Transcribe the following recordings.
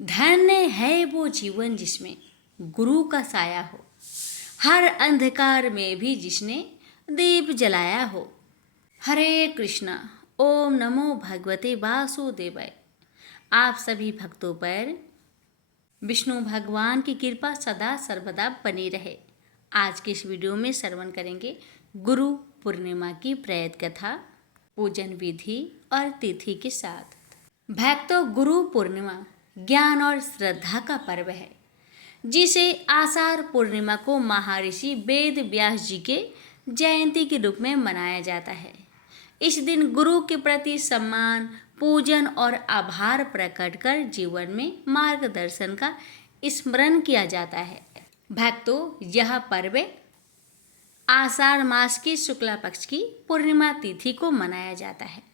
धन्य है वो जीवन जिसमें गुरु का साया हो, हर अंधकार में भी जिसने दीप जलाया हो। हरे कृष्णा। ओम नमो भगवते वासुदेवाय। आप सभी भक्तों पर विष्णु भगवान की कृपा सदा सर्वदा बनी रहे। आज के इस वीडियो में श्रवण करेंगे गुरु पूर्णिमा की प्रेत कथा, पूजन विधि और तिथि के साथ। भक्तों, गुरु पूर्णिमा ज्ञान और श्रद्धा का पर्व है, जिसे आषाढ़ पूर्णिमा को महर्षि वेद व्यास जी के जयंती के रूप में मनाया जाता है। इस दिन गुरु के प्रति सम्मान, पूजन और आभार प्रकट कर जीवन में मार्गदर्शन का स्मरण किया जाता है। भक्तों, यह पर्व आषाढ़ मास की शुक्ला पक्ष की पूर्णिमा तिथि को मनाया जाता है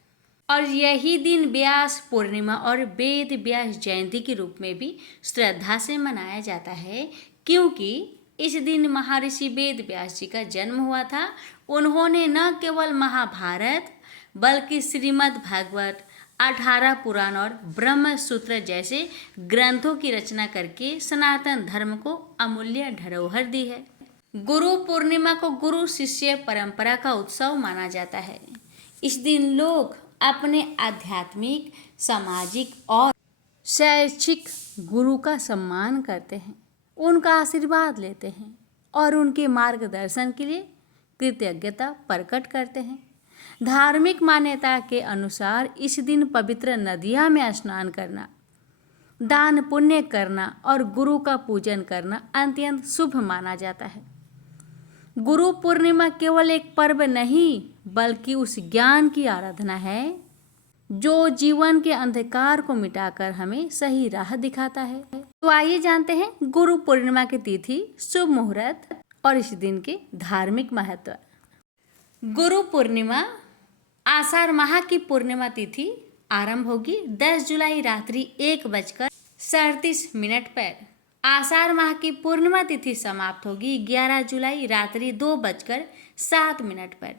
और यही दिन व्यास पूर्णिमा और वेद व्यास जयंती के रूप में भी श्रद्धा से मनाया जाता है, क्योंकि इस दिन महर्षि वेद व्यास जी का जन्म हुआ था। उन्होंने न केवल महाभारत बल्कि श्रीमद् भागवत, 18 पुराण और ब्रह्म सूत्र जैसे ग्रंथों की रचना करके सनातन धर्म को अमूल्य धरोहर दी है। गुरु पूर्णिमा को गुरु शिष्य परंपरा का उत्सव माना जाता है। इस दिन लोग अपने आध्यात्मिक, सामाजिक और शैक्षिक गुरु का सम्मान करते हैं, उनका आशीर्वाद लेते हैं और उनके मार्गदर्शन के लिए कृतज्ञता प्रकट करते हैं। धार्मिक मान्यता के अनुसार इस दिन पवित्र नदियां में स्नान करना, दान पुण्य करना और गुरु का पूजन करना अत्यंत शुभ माना जाता है। गुरु पूर्णिमा केवल एक पर्व नहीं बल्कि उस ज्ञान की आराधना है जो जीवन के अंधकार को मिटाकर हमें सही राह दिखाता है। तो आइए जानते हैं गुरु पूर्णिमा की तिथि, शुभ मुहूर्त और इस दिन के धार्मिक महत्व। गुरु पूर्णिमा आषाढ़ माह की पूर्णिमा तिथि आरंभ होगी 10 जुलाई रात्रि 1:37 पर। आषाढ़ माह की पूर्णिमा तिथि समाप्त होगी 11 जुलाई रात्रि 2:07 पर।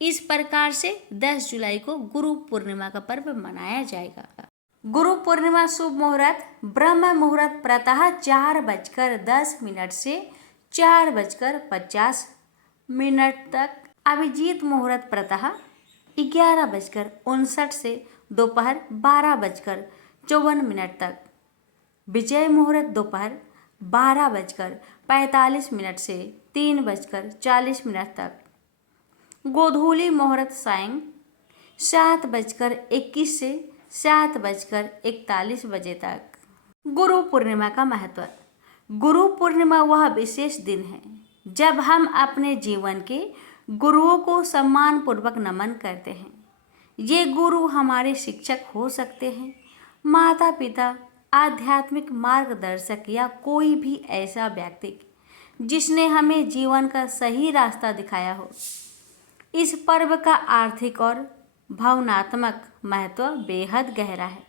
इस प्रकार से 10 जुलाई को गुरु पूर्णिमा का पर्व मनाया जाएगा। गुरु पूर्णिमा शुभ मुहूर्त ब्रह्म मुहूर्त प्रातः 4:10 से 4:50 तक। अभिजीत मुहूर्त प्रातः 11:59 से दोपहर 12:54 तक। विजय मुहूर्त दोपहर 12:45 से 3:40 तक। गोधूली मुहूर्त सायं 7:21 से 7:41 बजे तक। गुरु पूर्णिमा का महत्व। गुरु पूर्णिमा वह विशेष दिन है जब हम अपने जीवन के गुरुओं को सम्मान पूर्वक नमन करते हैं। ये गुरु हमारे शिक्षक हो सकते हैं, माता पिता, आध्यात्मिक मार्गदर्शक या कोई भी ऐसा व्यक्ति जिसने हमें जीवन का सही रास्ता दिखाया हो। इस पर्व का आर्थिक और भावनात्मक महत्व बेहद गहरा है।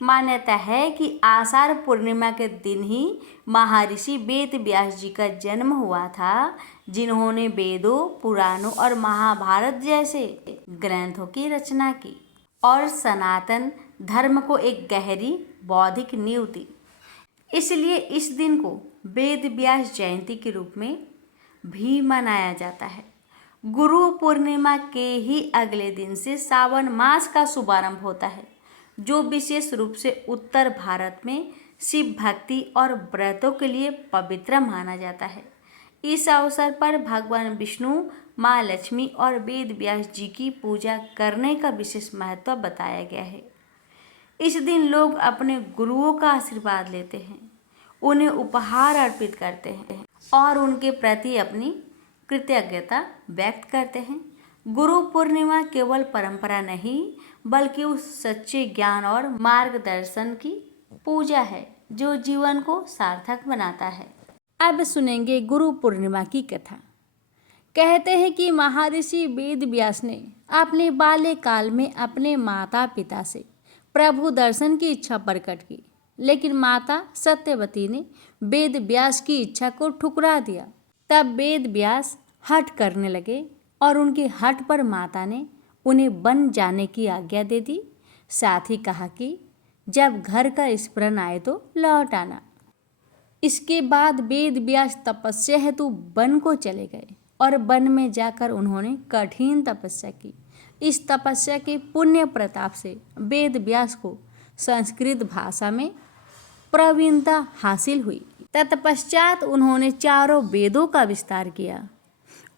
मान्यता है कि आषाढ़ पूर्णिमा के दिन ही महर्षि वेद व्यास जी का जन्म हुआ था, जिन्होंने वेदों, पुराणों और महाभारत जैसे ग्रंथों की रचना की और सनातन धर्म को एक गहरी बौद्धिक नींव दी। इसलिए इस दिन को वेद व्यास जयंती के रूप में भी मनाया जाता है। गुरु पूर्णिमा के ही अगले दिन से सावन मास का शुभारंभ होता है, जो विशेष रूप से उत्तर भारत में शिव भक्ति और व्रतों के लिए पवित्र माना जाता है। इस अवसर पर भगवान विष्णु, माँ लक्ष्मी और वेद व्यास जी की पूजा करने का विशेष महत्व बताया गया है। इस दिन लोग अपने गुरुओं का आशीर्वाद लेते हैं, उन्हें उपहार अर्पित करते हैं और उनके प्रति अपनी कृतज्ञता व्यक्त करते हैं। गुरु पूर्णिमा केवल परंपरा नहीं बल्कि उस सच्चे ज्ञान और मार्गदर्शन की पूजा है जो जीवन को सार्थक बनाता है। अब सुनेंगे गुरु पूर्णिमा की कथा। कहते हैं कि महर्षि वेद व्यास ने अपने बाल्यकाल में अपने माता पिता से प्रभु दर्शन की इच्छा प्रकट की, लेकिन माता सत्यवती ने वेद व्यास की इच्छा को ठुकरा दिया। तब वेद व्यास हठ करने लगे और उनके हठ पर माता ने उन्हें वन जाने की आज्ञा दे दी। साथ ही कहा कि जब घर का स्मरण आए तो लौट आना। इसके बाद वेद व्यास तपस्या हेतु वन को चले गए और वन में जाकर उन्होंने कठिन तपस्या की। इस तपस्या के पुण्य प्रताप से वेद व्यास को संस्कृत भाषा में प्रवीणता हासिल हुई। तत्पश्चात उन्होंने चारों वेदों का विस्तार किया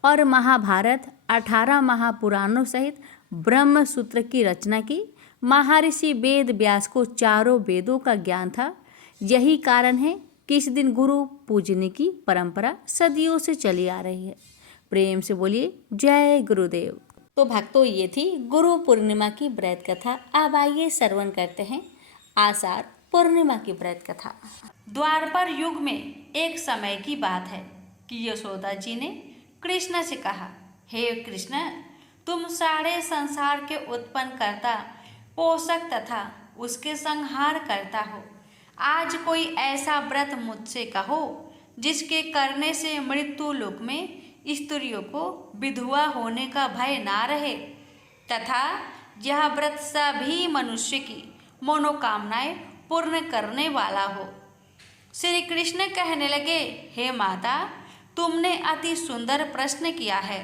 और महाभारत 18 महापुराणों सहित ब्रह्म सूत्र की रचना की। महर्षि वेद व्यास को चारों वेदों का ज्ञान था। यही कारण है कि इस दिन गुरु पूजने की परंपरा सदियों से चली आ रही है। प्रेम से बोलिए जय गुरुदेव। तो भक्तों, ये थी गुरु पूर्णिमा की व्रत कथा। अब आइए श्रवण करते हैं आषाढ़ पूर्णिमा की व्रत कथा। द्वापर युग में एक समय की बात है कि यशोदा जी ने कृष्ण से कहा, हे कृष्ण, तुम सारे संसार के उत्पन्न करता, पोषक तथा उसके संहार करता हो। आज कोई ऐसा व्रत मुझसे कहो जिसके करने से मृत्यु लोक में स्त्रियों को विधवा होने का भय ना रहे तथा यह व्रत सभी मनुष्य की मनोकामनाएं पूर्ण करने वाला हो। श्री कृष्ण कहने लगे, हे माता, तुमने अति सुंदर प्रश्न किया है।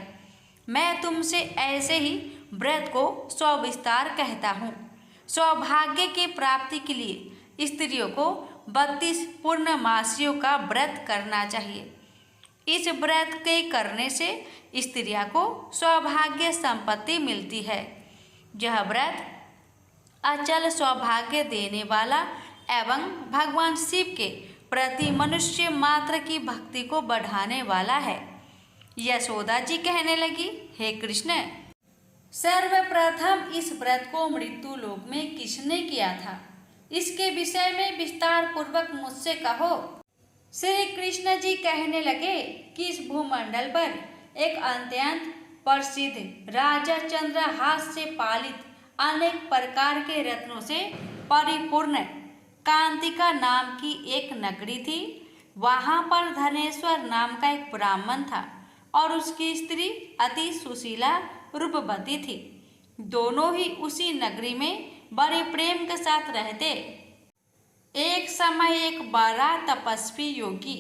मैं तुमसे ऐसे ही व्रत को सविस्तार कहता हूँ। सौभाग्य की प्राप्ति के लिए स्त्रियों को 32 पूर्णमासियों का व्रत करना चाहिए। इस व्रत के करने से स्त्रियों को सौभाग्य संपत्ति मिलती है। यह व्रत अचल सौभाग्य देने वाला एवं भगवान शिव के प्रति मनुष्य मात्र की भक्ति को बढ़ाने वाला है। यशोदा जी कहने लगी, हे कृष्ण, सर्वप्रथम इस व्रत को मृत्यु लोक में किसने किया था, इसके विषय में विस्तार पूर्वक मुझसे कहो। श्री कृष्ण जी कहने लगे कि इस भूमंडल पर एक अत्यंत प्रसिद्ध राजा चंद्रहास से पालित अनेक प्रकार के रत्नों से परिपूर्ण कांतिका नाम की एक नगरी थी। वहाँ पर धनेश्वर नाम का एक ब्राह्मण था और उसकी स्त्री अति सुशीला रूपवती थी। दोनों ही उसी नगरी में बड़े प्रेम के साथ रहते। एक समय एक बड़ा तपस्वी योगी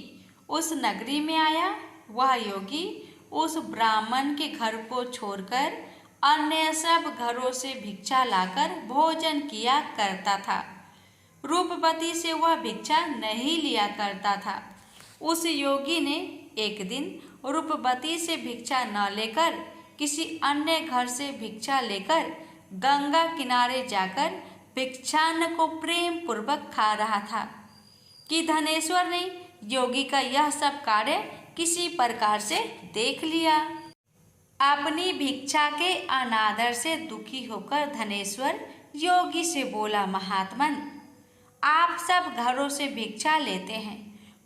उस नगरी में आया। वह योगी उस ब्राह्मण के घर को छोड़कर अन्य सब घरों से भिक्षा लाकर भोजन किया करता था। रूपवती से वह भिक्षा नहीं लिया करता था। उस योगी ने एक दिन रूपवती से भिक्षा न लेकर किसी अन्य घर से भिक्षा लेकर गंगा किनारे जाकर भिक्षान्न को प्रेम पूर्वक खा रहा था कि धनेश्वर ने योगी का यह सब कार्य किसी प्रकार से देख लिया। अपनी भिक्षा के अनादर से दुखी होकर धनेश्वर योगी से बोला, महात्मन, आप सब घरों से भिक्षा लेते हैं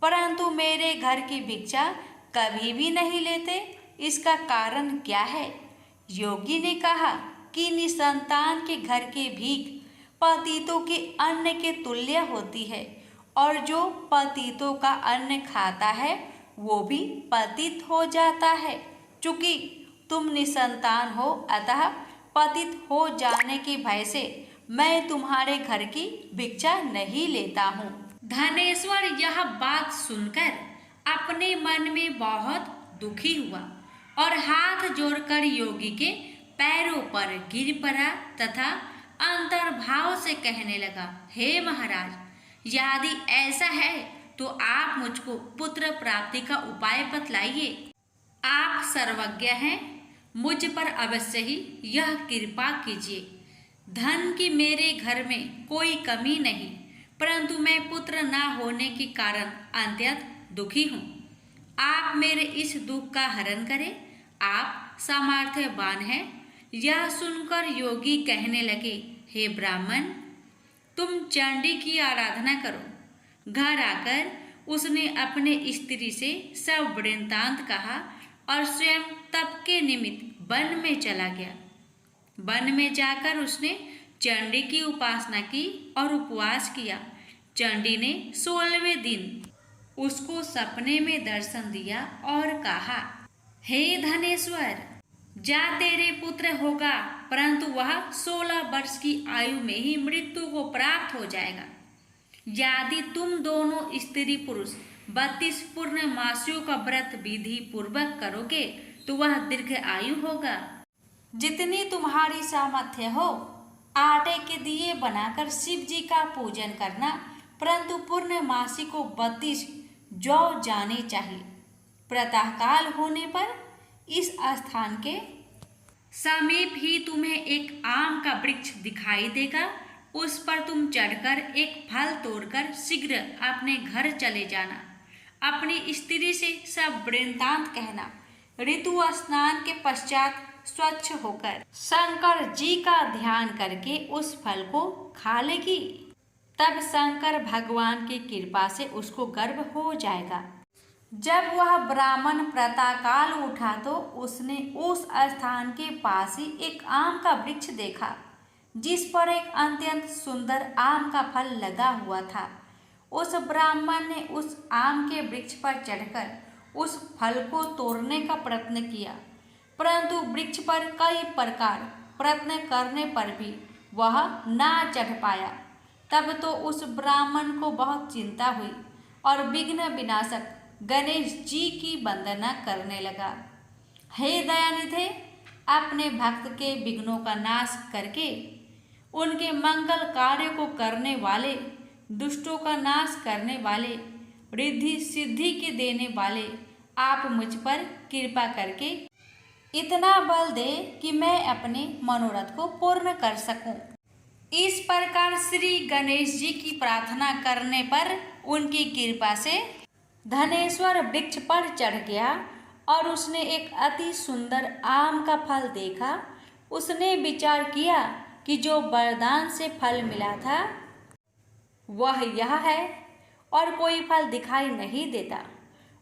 परंतु मेरे घर की भिक्षा कभी भी नहीं लेते, इसका कारण क्या है? योगी ने कहा कि निसंतान के घर की भीख पतितों के अन्न के तुल्य होती है और जो पतितों का अन्न खाता है वो भी पतित हो जाता है। चूंकि तुम निसंतान हो अतः पतित हो जाने के भय से मैं तुम्हारे घर की भिक्षा नहीं लेता हूँ। धनेश्वर यह बात सुनकर अपने मन में बहुत दुखी हुआ और हाथ जोड़कर योगी के पैरों पर गिर पड़ा तथा अंतर्भाव से कहने लगा, हे महाराज, यदि ऐसा है तो आप मुझको पुत्र प्राप्ति का उपाय बतलाइए। आप सर्वज्ञ हैं, मुझ पर अवश्य ही यह कृपा कीजिए। धन की मेरे घर में कोई कमी नहीं परंतु मैं पुत्र न होने के कारण अत्यंत दुखी हूँ। आप मेरे इस दुख का हरण करें, आप सामर्थ्यवान हैं। यह सुनकर योगी कहने लगे, हे ब्राह्मण, तुम चंडी की आराधना करो। घर आकर उसने अपने स्त्री से सब वृत्तांत कहा और स्वयं तप के निमित्त वन में चला गया। वन में जाकर उसने चंडी की उपासना की और उपवास किया। चंडी ने 16वें दिन उसको सपने में दर्शन दिया और कहा, हे धनेश्वर, जा तेरे पुत्र होगा, परंतु वह 16 वर्ष की आयु में ही मृत्यु को प्राप्त हो जाएगा। यदि तुम दोनों स्त्री पुरुष 32 पूर्णमासियों का व्रत विधि पूर्वक करोगे तो वह दीर्घ आयु होगा। जितनी तुम्हारी सामर्थ्य हो आटे के दिए बनाकर शिव जी का पूजन करना, परंतु पूर्णमासी को 32 जौ जाने चाहिए। प्रातःकाल होने पर इस स्थान के समीप ही तुम्हें एक आम का वृक्ष दिखाई देगा। उस पर तुम चढ़कर एक फल तोड़कर शीघ्र अपने घर चले जाना। अपनी स्त्री से सब वृत्तांत कहना। ऋतु स्नान के पश्चात स्वच्छ होकर शंकर जी का ध्यान करके उस फल को खा लेगी। तब शंकर भगवान की कृपा से उसको गर्भ हो जाएगा। जब वह ब्राह्मण प्रातःकाल उठा तो उसने उस स्थान के पास ही एक आम का वृक्ष देखा, जिस पर एक अत्यंत सुंदर आम का फल लगा हुआ था। उस ब्राह्मण ने उस आम के वृक्ष पर चढ़कर उस फल को तोड़ने का प्रयत्न किया, परंतु वृक्ष पर कई प्रकार प्रयत्न करने पर भी वह ना चढ़ पाया। तब तो उस ब्राह्मण को बहुत चिंता हुई और विघ्न विनाशक गणेश जी की वंदना करने लगा। हे दयानिधे, अपने भक्त के विघ्नों का नाश करके उनके मंगल कार्य को करने वाले, दुष्टों का नाश करने वाले, रिद्धि सिद्धि के देने वाले, आप मुझ पर कृपा करके इतना बल दे कि मैं अपने मनोरथ को पूर्ण कर सकूं। इस प्रकार श्री गणेश जी की प्रार्थना करने पर उनकी कृपा से धनेश्वर वृक्ष पर चढ़ गया और उसने एक अति सुंदर आम का फल देखा। उसने विचार किया कि जो वरदान से फल मिला था वह यह है और कोई फल दिखाई नहीं देता।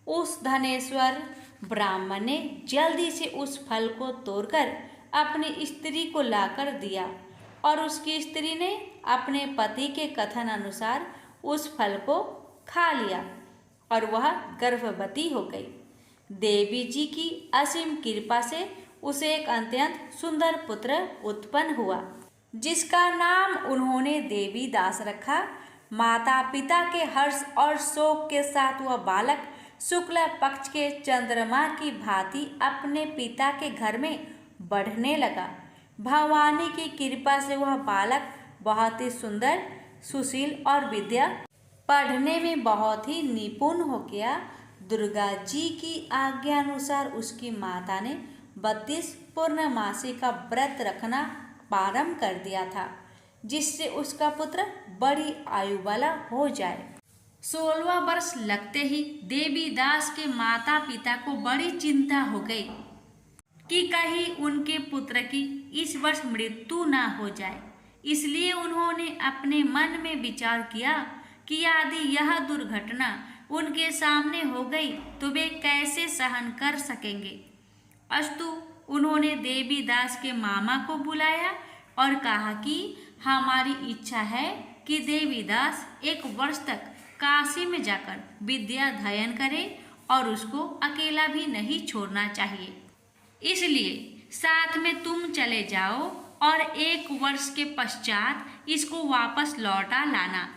उस धनेश्वर ब्राह्मण ने जल्दी से उस फल को तोड़कर अपनी स्त्री को लाकर दिया और उसकी स्त्री ने अपने पति के कथन अनुसार उस फल को खा लिया और वह गर्भवती हो गई। देवी जी की असीम कृपा से उसे एक अत्यंत सुंदर पुत्र उत्पन्न हुआ, जिसका नाम उन्होंने देवी दास रखा। माता पिता के हर्ष और शोक के साथ वह बालक शुक्ल पक्ष के चंद्रमा की भांति अपने पिता के घर में बढ़ने लगा। भवानी की कृपा से वह बालक बहुत ही सुंदर, सुशील और विद्या पढ़ने में बहुत ही निपुण हो गया। दुर्गा जी की आज्ञा अनुसार उसकी माता ने 32 पूर्णमासी का व्रत रखना प्रारंभ कर दिया था, जिससे उसका पुत्र बड़ी आयु वाला हो जाए। 16वां वर्ष लगते ही देवी दास के माता पिता को बड़ी चिंता हो गई कि कहीं उनके पुत्र की इस वर्ष मृत्यु ना हो जाए। इसलिए उन्होंने अपने मन में विचार किया कि यदि यह दुर्घटना उनके सामने हो गई तो वे कैसे सहन कर सकेंगे। अस्तु उन्होंने देवी दास के मामा को बुलाया और कहा कि हमारी इच्छा है कि देवी दास 1 वर्ष तक काशी में जाकर विद्या अध्ययन करे और उसको अकेला भी नहीं छोड़ना चाहिए। इसलिए साथ में तुम चले जाओ और 1 वर्ष के पश्चात इसको वापस लौटा लाना।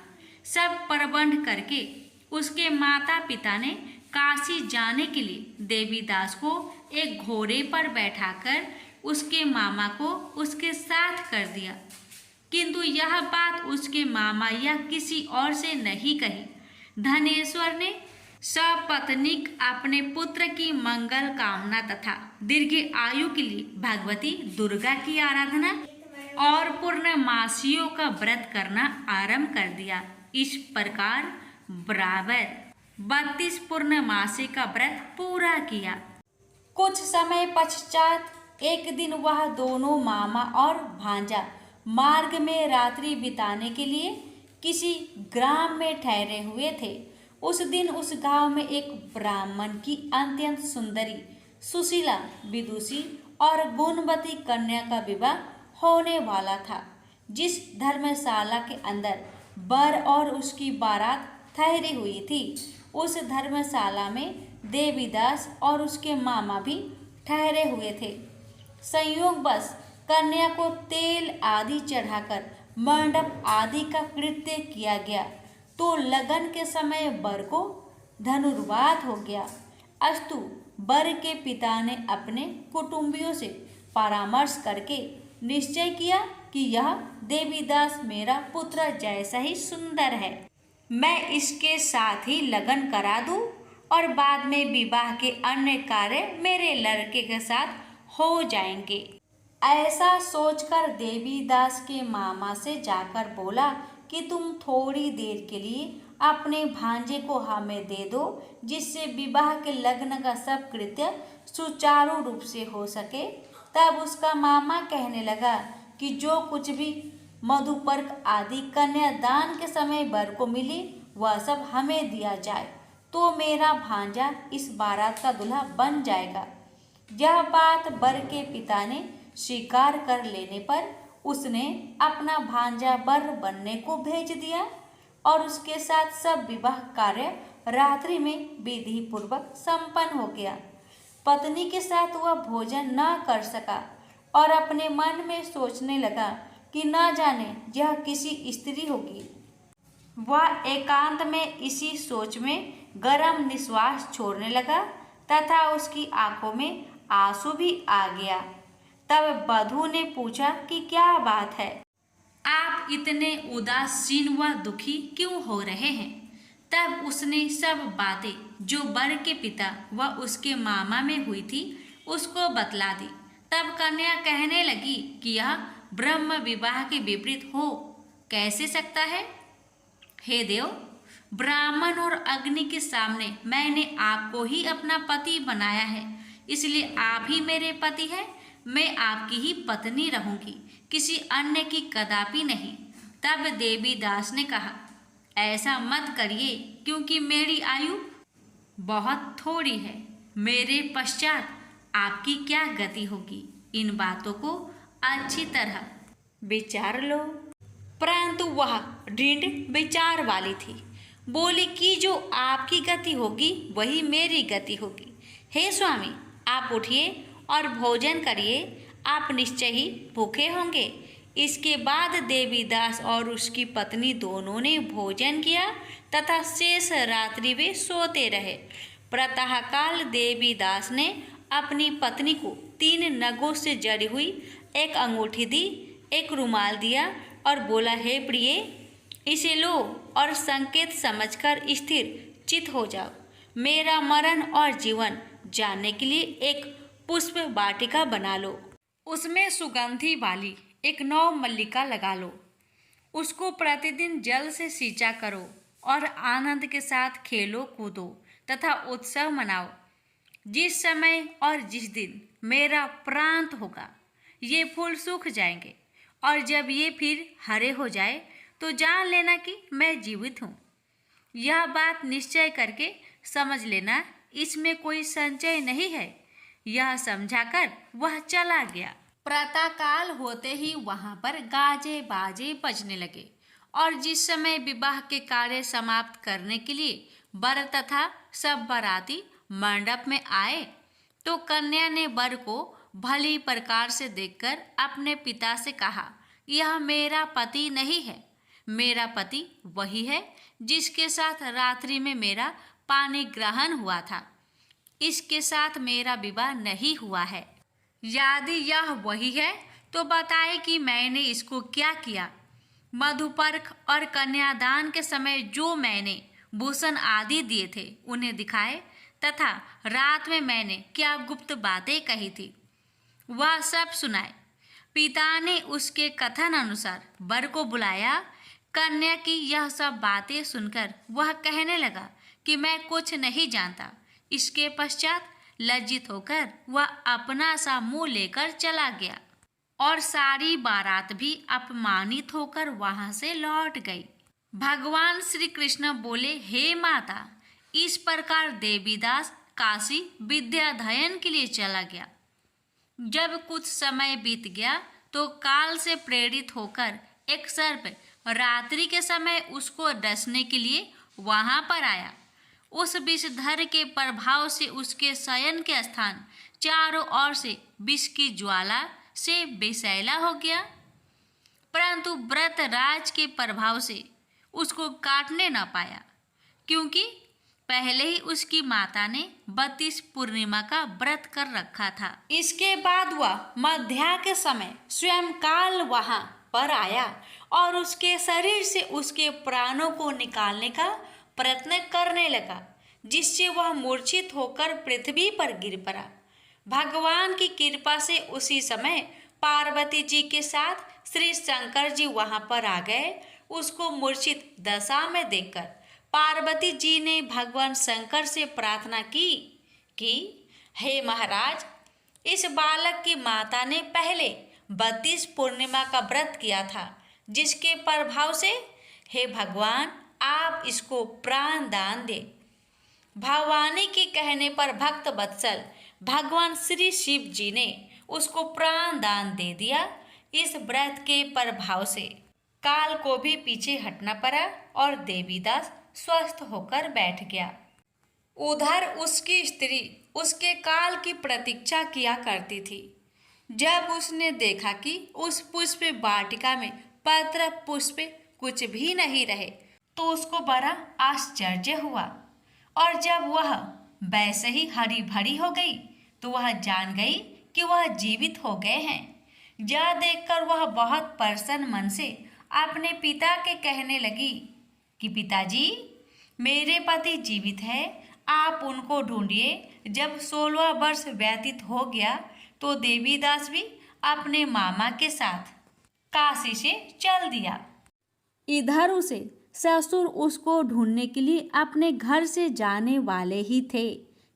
सब प्रबंध करके उसके माता पिता ने काशी जाने के लिए देवी दास को एक घोड़े पर बैठाकर उसके मामा को उसके साथ कर दिया, किंतु यह बात उसके मामा या किसी और से नहीं कही। धनेश्वर ने सपत्नीक अपने पुत्र की मंगल कामना तथा दीर्घ आयु के लिए भगवती दुर्गा की आराधना और पूर्णमासियों का व्रत करना आरंभ कर दिया। इस प्रकार बराबर 32 पूर्णमासी का व्रत पूरा किया। कुछ समय पश्चात एक दिन वह दोनों मामा और भांजा मार्ग में रात्रि बिताने के लिए किसी ग्राम में ठहरे हुए थे। उस दिन उस गांव में एक ब्राह्मण की अत्यंत सुंदरी, सुशीला, विदुषी और गुणवती कन्या का विवाह होने वाला था। जिस धर्मशाला के अंदर वर और उसकी बारात ठहरी हुई थी, उस धर्मशाला में देवीदास और उसके मामा भी ठहरे हुए थे। संयोगवश कन्या को तेल आदि चढ़ाकर मंडप आदि का कृत्य किया गया तो लगन के समय वर को धनुर्वात हो गया। अस्तु वर के पिता ने अपने कुटुंबियों से परामर्श करके निश्चय किया कि यह देवीदास मेरा पुत्र जैसा ही सुंदर है, मैं इसके साथ ही लगन करा दूं और बाद में विवाह के अन्य कार्य मेरे लड़के के साथ हो जाएंगे। ऐसा सोचकर देवीदास के मामा से जाकर बोला कि तुम थोड़ी देर के लिए अपने भांजे को हमें दे दो, जिससे विवाह के लग्न का सब कृत्य सुचारू रूप से हो सके। तब उसका मामा कहने लगा कि जो कुछ भी मधुपर्क आदि कन्यादान के समय वर को मिली वह सब हमें दिया जाए तो मेरा भांजा इस बारात का दूल्हा बन जाएगा। यह बात वर के पिता ने स्वीकार कर लेने पर उसने अपना भांजा वर बनने को भेज दिया और उसके साथ सब विवाह कार्य रात्रि में विधि पूर्वक संपन्न हो गया। पत्नी के साथ वह भोजन न कर सका और अपने मन में सोचने लगा कि न जाने यह किसी स्त्री होगी। वह एकांत में इसी सोच में गरम निश्वास छोड़ने लगा तथा उसकी आंखों में आंसू भी आ गया। तब वधू ने पूछा कि क्या बात है, आप इतने उदासीन व दुखी क्यों हो रहे हैं। तब उसने सब बातें जो वर के पिता व उसके मामा में हुई थी उसको बतला दी। तब कन्या कहने लगी कि यह ब्रह्म विवाह के विपरीत हो कैसे सकता है। हे देव, ब्राह्मण और अग्नि के सामने मैंने आपको ही अपना पति बनाया है, इसलिए आप ही मेरे पति हैं। मैं आपकी ही पत्नी रहूंगी, किसी अन्य की कदापि नहीं। तब देवीदास ने कहा, ऐसा मत करिए, क्योंकि मेरी आयु बहुत थोड़ी है। मेरे पश्चात आपकी क्या गति होगी, इन बातों को अच्छी तरह विचार लो। परंतु वह दृढ़ विचार वाली थी, बोली कि जो आपकी गति होगी वही मेरी गति होगी। हे स्वामी, आप उठिए और भोजन करिए, आप निश्चय ही भूखे होंगे। इसके बाद देवीदास और उसकी पत्नी दोनों ने भोजन किया तथा शेष रात्रि वे सोते रहे। प्रातःकाल देवीदास ने अपनी पत्नी को 3 नगों से जड़ी हुई एक अंगूठी दी, एक रुमाल दिया और बोला, हे प्रिय, इसे लो और संकेत समझकर स्थिर चित हो जाओ। मेरा मरण और जीवन जानने के लिए एक पुष्प वाटिका बना लो, उसमें सुगंधी वाली एक नौ मल्लिका लगा लो, उसको प्रतिदिन जल से सींचा करो और आनंद के साथ खेलो कूदो तथा उत्सव मनाओ। जिस समय और जिस दिन मेरा प्रांत होगा ये फूल सूख जाएंगे और जब ये फिर हरे हो जाए तो जान लेना कि मैं जीवित हूँ। यह बात निश्चय करके समझ लेना, इसमें कोई संचय नहीं है। यह समझाकर वह चला गया। प्रातःकाल होते ही वहाँ पर गाजे बाजे बजने लगे और जिस समय विवाह के कार्य समाप्त करने के लिए वर तथा सब बाराती मंडप में आए तो कन्या ने वर को भली प्रकार से देखकर अपने पिता से कहा, यह मेरा पति नहीं है, मेरा पति वही है जिसके साथ रात्रि में मेरा पानी ग्रहण हुआ था। इसके साथ मेरा विवाह नहीं हुआ है। यदि यह वही है तो बताए कि मैंने इसको क्या किया। मधुपर्क और कन्यादान के समय जो मैंने भूषण आदि दिए थे उन्हें दिखाए तथा रात में मैंने क्या गुप्त बातें कही थी वह सब सुनाए। पिता ने उसके कथन अनुसार वर को बुलाया। कन्या की यह सब बातें सुनकर वह कहने लगा कि मैं कुछ नहीं जानता। इसके पश्चात लज्जित होकर वह अपना सा मुंह लेकर चला गया और सारी बारात भी अपमानित होकर वहां से लौट गई। भगवान श्री कृष्ण बोले, हे माता, इस प्रकार देवीदास काशी विद्याध्ययन के लिए चला गया। जब कुछ समय बीत गया तो काल से प्रेरित होकर एक सर्प रात्रि के समय उसको डसने के लिए वहां पर आया। उस विषधर के प्रभाव से उसके शयन के स्थान चारों ओर से विष की ज्वाला से बेसैला हो गया, परंतु व्रत राज के प्रभाव से उसको काटने न पाया, क्योंकि पहले ही उसकी माता ने 32 पूर्णिमा का व्रत कर रखा था। इसके बाद वह मध्या के समय स्वयं काल वहां पर आया और उसके शरीर से उसके प्राणों को निकालने का प्रयत्न करने लगा, जिससे वह मूर्छित होकर पृथ्वी पर गिर पड़ा। भगवान की कृपा से उसी समय पार्वती जी के साथ श्री शंकर जी वहां पर आ गए। उसको मूर्छित दशा में देखकर पार्वती जी ने भगवान शंकर से प्रार्थना की कि हे महाराज, इस बालक की माता ने पहले 32 पूर्णिमा का व्रत किया था, जिसके प्रभाव से हे भगवान आप इसको प्राण दान दे। भवानी के कहने पर भक्त वत्सल भगवान श्री शिव जी ने उसको प्राण दान दे दिया। इस व्रत के प्रभाव से काल को भी पीछे हटना पड़ा और देवीदास स्वस्थ होकर बैठ गया। उधर उसकी स्त्री उसके काल की प्रतीक्षा किया करती थी। जब उसने देखा कि उस पुष्प वाटिका में पत्र पुष्प कुछ भी नहीं रहे, तो उसको बड़ा आश्चर्य हुआ, और जब वह वैसे ही हरी भरी हो गई तो वह जान गई कि वह जीवित हो गए हैं। यह देखकर वह बहुत प्रसन्न मन से अपने पिता के कहने लगी कि पिताजी, मेरे पति जीवित है, आप उनको ढूंढिए। जब 16 वर्ष व्यतीत हो गया तो देवीदास भी अपने मामा के साथ काशी से चल दिया। इधर उसे ससुर उसको ढूंढने के लिए अपने घर से जाने वाले ही थे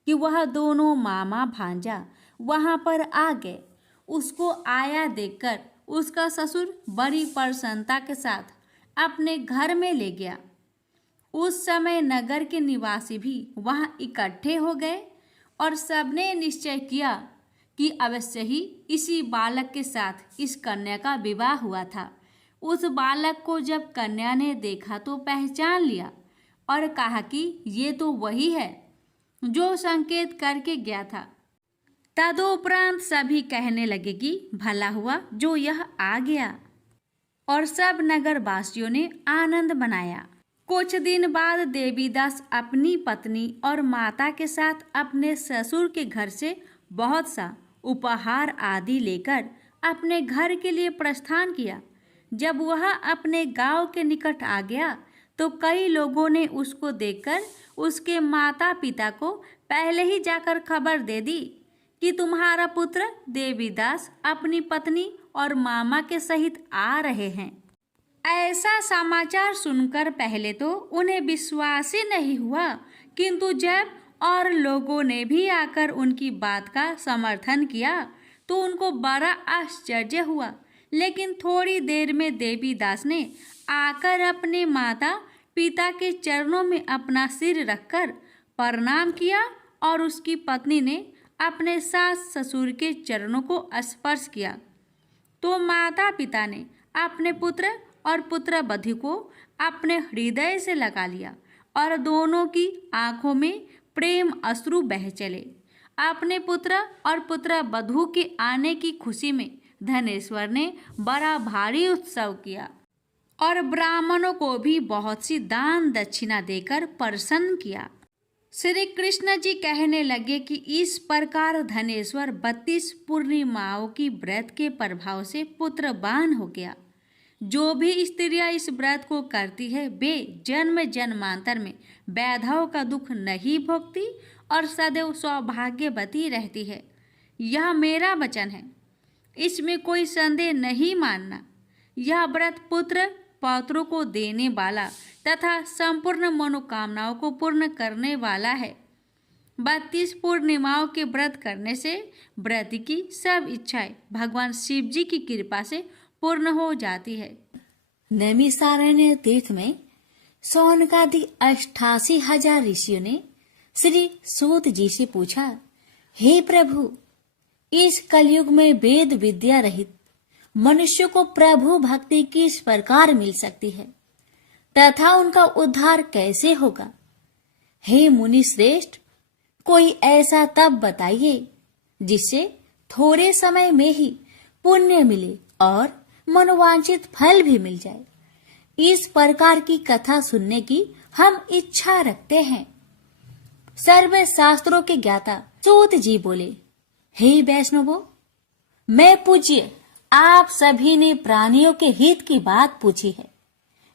कि वह दोनों मामा भांजा वहां पर आ गए। उसको आया देखकर उसका ससुर बड़ी प्रसन्नता के साथ अपने घर में ले गया। उस समय नगर के निवासी भी वहां इकट्ठे हो गए और सबने निश्चय किया कि अवश्य ही इसी बालक के साथ इस कन्या का विवाह हुआ था। उस बालक को जब कन्या ने देखा तो पहचान लिया और कहा कि ये तो वही है जो संकेत करके गया था। तदुपरांत सभी कहने लगे कि भला हुआ जो यह आ गया, और सब नगरवासियों ने आनंद मनाया। कुछ दिन बाद देवीदास अपनी पत्नी और माता के साथ अपने ससुर के घर से बहुत सा उपहार आदि लेकर अपने घर के लिए प्रस्थान किया। जब वह अपने गांव के निकट आ गया तो कई लोगों ने उसको देखकर उसके माता पिता को पहले ही जाकर खबर दे दी कि तुम्हारा पुत्र देवीदास अपनी पत्नी और मामा के सहित आ रहे हैं। ऐसा समाचार सुनकर पहले तो उन्हें विश्वास ही नहीं हुआ, किंतु जब और लोगों ने भी आकर उनकी बात का समर्थन किया तो उनको बड़ा आश्चर्य हुआ। लेकिन थोड़ी देर में देवीदास ने आकर अपने माता पिता के चरणों में अपना सिर रखकर प्रणाम किया और उसकी पत्नी ने अपने सास ससुर के चरणों को स्पर्श किया तो माता पिता ने अपने पुत्र और पुत्रवधू को अपने हृदय से लगा लिया और दोनों की आंखों में प्रेम अश्रु बह चले। अपने पुत्र और पुत्रवधू के आने की खुशी में धनेश्वर ने बड़ा भारी उत्सव किया और ब्राह्मणों को भी बहुत सी दान दक्षिणा देकर प्रसन्न किया। श्री कृष्ण जी कहने लगे कि इस प्रकार धनेश्वर 32 पूर्णिमाओं की व्रत के प्रभाव से पुत्रवान हो गया। जो भी स्त्रियां इस व्रत को करती है वे जन्म जन्मांतर में वैधव का दुख नहीं भोगती और सदैव सौभाग्यवती रहती है। यह मेरा वचन है, इसमें कोई संदेह नहीं मानना। यह व्रत पुत्र पौत्रों को देने वाला तथा संपूर्ण मनोकामनाओं को पूर्ण करने वाला है। 32 पूर्णिमाओं के व्रत करने से व्रत की सब इच्छाएं भगवान शिव जी की कृपा से पूर्ण हो जाती है। नैमिषारण्य तीर्थ में सौनकादि 88,000 ऋषियों ने श्री सूत जी से पूछा, हे प्रभु, इस कलयुग में वेद विद्या रहित मनुष्य को प्रभु भक्ति किस प्रकार मिल सकती है तथा उनका उद्धार कैसे होगा? हे मुनि श्रेष्ठ, कोई ऐसा तप बताइए जिससे थोड़े समय में ही पुण्य मिले और मनोवांछित फल भी मिल जाए। इस प्रकार की कथा सुनने की हम इच्छा रखते हैं। सर्व शास्त्रों के ज्ञाता सूत जी बोले, हे वैष्णवों, मैं पूज्य आप सभी ने प्राणियों के हित की बात पूछी है,